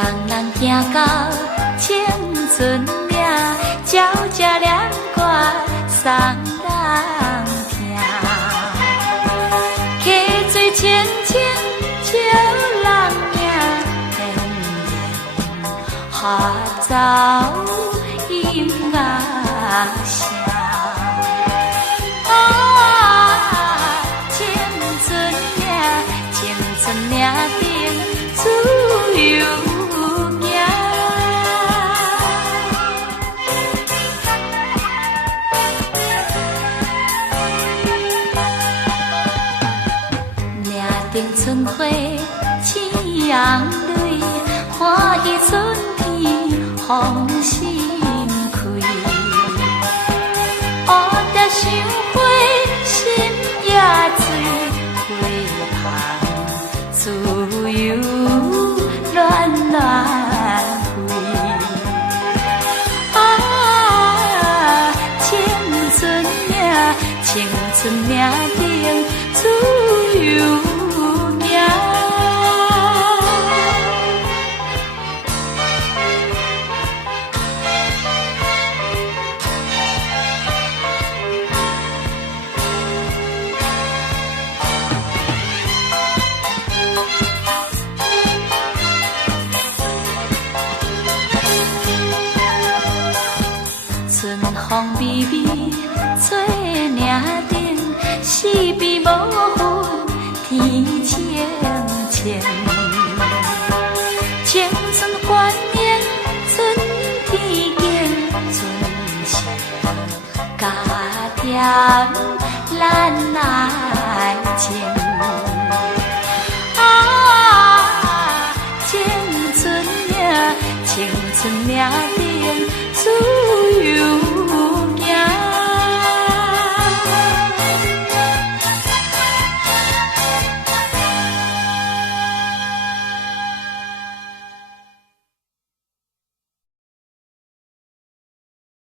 双人行到青春岭，鸟只念歌送人听。溪水清清照人影，绵绵合奏音乐声。青春岭顶自由行。岭顶春花似红蕊，欢喜春天风心开。乌蝶想花心也醉，花香自由乱乱飞。青春岭顶自由行。春风微微吹岭顶，四边无云天清清。青春欢颜春天景，春色加添咱爱情。青春岭顶自